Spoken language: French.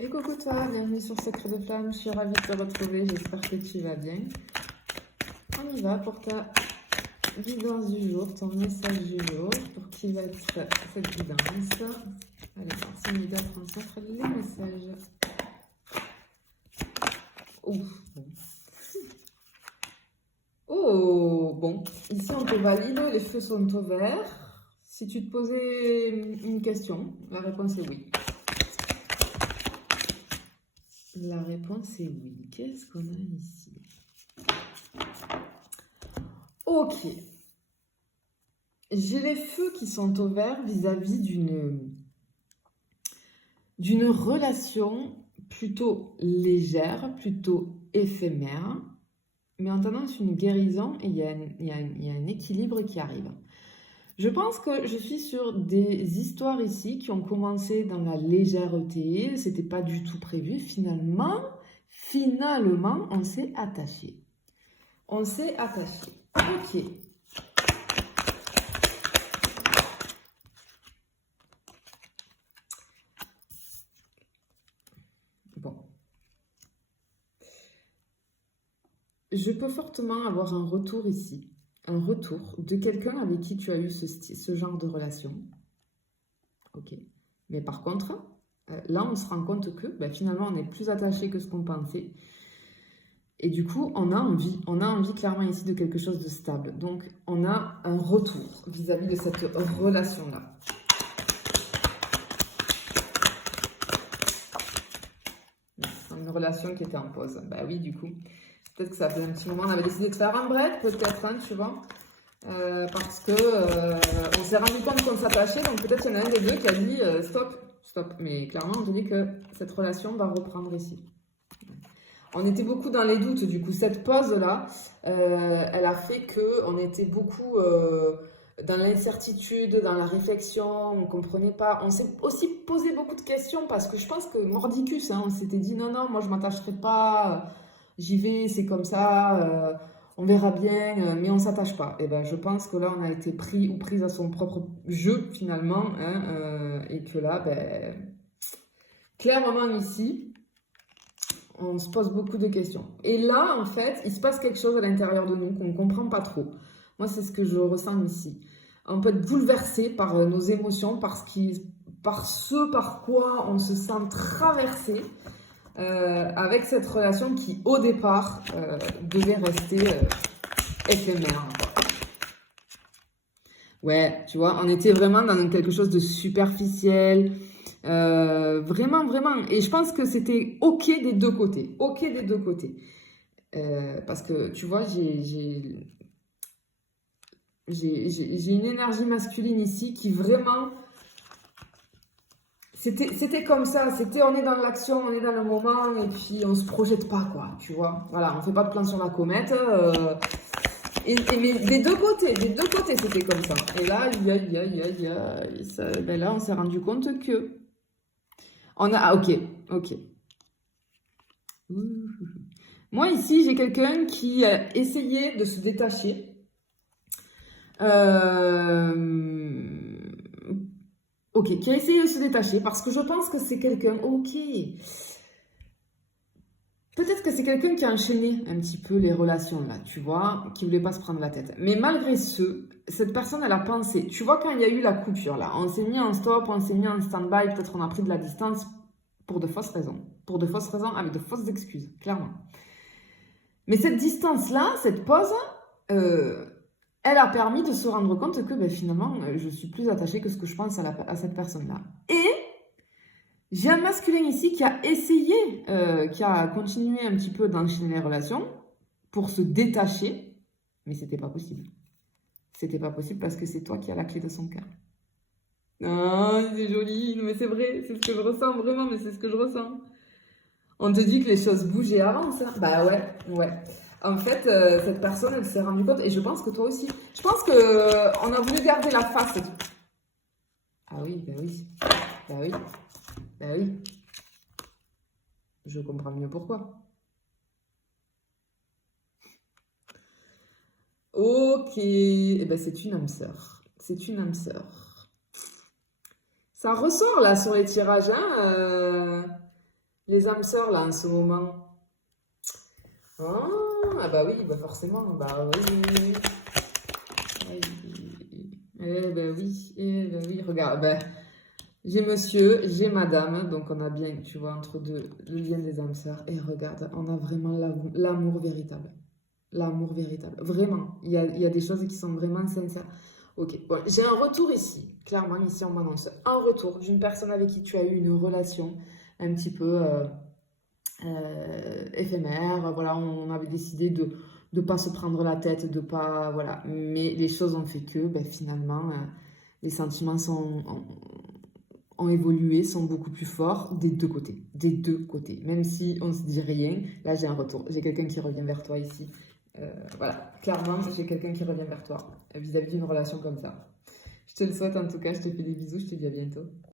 Et coucou toi, bienvenue sur Secret de Flamme, je suis ravie de te retrouver, j'espère que tu vas bien. On y va pour ta guidance du jour, ton message du jour, pour qui va être cette guidance. Allez, parti, Mida, concentre les messages. Ouf. Oh, bon, ici on te valide, les feux sont au vert. Si tu te posais une question, la réponse est oui. La réponse est oui. Qu'est-ce qu'on a ici? Ok. J'ai les feux qui sont au vert vis-à-vis d'une relation plutôt légère, plutôt éphémère, mais en tendance une guérison et il y a un équilibre qui arrive. Je pense que je suis sur des histoires ici qui ont commencé dans la légèreté, c'était pas du tout prévu. Finalement, on s'est attaché. On s'est attaché. Ok. Bon. Je peux fortement avoir un retour ici. Un retour de quelqu'un avec qui tu as eu ce genre de relation. Ok. Mais par contre, là, on se rend compte que finalement, on est plus attaché que ce qu'on pensait. Et du coup, on a envie clairement ici de quelque chose de stable. Donc, on a un retour vis-à-vis de cette relation-là. C'est une relation qui était en pause. Bah oui, du coup. Peut-être que ça fait un petit moment, on avait décidé de faire un break, peut-être, hein, tu vois. Parce que on s'est rendu compte qu'on s'attachait, donc peut-être qu'il y en a un des deux qui a dit stop. Mais clairement, on te dit que cette relation va reprendre ici. On était beaucoup dans les doutes, du coup, cette pause-là, elle a fait qu'on était beaucoup dans l'incertitude, dans la réflexion, on ne comprenait pas. On s'est aussi posé beaucoup de questions parce que je pense que mordicus, hein, on s'était dit non, moi je ne m'attacherai pas, j'y vais, c'est comme ça, on verra bien, mais on ne s'attache pas. Et ben, je pense que là, on a été pris ou prise à son propre jeu finalement, hein, et que là, clairement ici, on se pose beaucoup de questions. Et là, en fait, il se passe quelque chose à l'intérieur de nous qu'on ne comprend pas trop. Moi, c'est ce que je ressens ici. On peut être bouleversé par nos émotions, par ce par quoi on se sent traversé avec cette relation qui, au départ, devait rester éphémère. Ouais, tu vois, on était vraiment dans quelque chose de superficiel. Vraiment. Et je pense que c'était OK des deux côtés. OK des deux côtés. Parce que, tu vois, j'ai une énergie masculine ici qui vraiment... C'était comme ça. C'était on est dans l'action, on est dans le moment et puis on se projette pas, quoi. Tu vois, voilà, on fait pas de plan sur la comète. Mais des deux côtés, c'était comme ça. Et là, là, on s'est rendu compte que... ok. Moi, ici, j'ai quelqu'un qui a essayé de se détacher. Ok, qui a essayé de se détacher parce que je pense que c'est quelqu'un... Ok. Peut-être que c'est quelqu'un qui a enchaîné un petit peu les relations, là, tu vois, qui voulait pas se prendre la tête. Mais malgré cette personne, elle a pensé. Tu vois, quand il y a eu la coupure, là, on s'est mis en stop, on s'est mis en stand-by, peut-être on a pris de la distance pour de fausses raisons. Pour de fausses raisons, avec de fausses excuses, clairement. Mais cette distance-là, cette pause, elle a permis de se rendre compte que finalement, je suis plus attachée que ce que je pense à cette personne-là. Et j'ai un masculin ici qui a essayé, qui a continué un petit peu d'enchaîner les relations pour se détacher, mais c'était pas possible. C'était pas possible parce que c'est toi qui as la clé de son cœur. Ah, c'est joli, mais c'est vrai, c'est ce que je ressens vraiment, mais c'est ce que je ressens. On te dit que les choses bougent et avancent, hein. Bah ouais. En fait, cette personne, elle s'est rendue compte, et je pense que toi aussi. Je pense que on a voulu garder la face. Ah oui. Je comprends mieux pourquoi. Ok, c'est une âme sœur. Ça ressort là sur les tirages, hein. Les âmes sœurs, là, en ce moment. Ah bah oui, bah forcément. Bah oui, oui, oui. Eh ben oui, regarde. Ben, j'ai monsieur, j'ai madame, donc on a bien, tu vois, entre deux, le lien des âmes sœurs. Et regarde, on a vraiment l'amour véritable. L'amour véritable. Vraiment, il y a des choses qui sont vraiment sincères. Ok, bon, j'ai un retour ici. Clairement, ici, on m'annonce un retour d'une personne avec qui tu as eu une relation un petit peu éphémère. Voilà, on avait décidé de ne pas se prendre la tête, de pas. Voilà. Mais les choses ont fait que, ben, finalement, les sentiments ont évolué, sont beaucoup plus forts des deux côtés. Des deux côtés. Même si on se dit rien, là, j'ai un retour. J'ai quelqu'un qui revient vers toi ici. Voilà, clairement, j'ai quelqu'un qui revient vers toi vis-à-vis d'une relation comme ça. Je te le souhaite en tout cas, je te fais des bisous, je te dis à bientôt.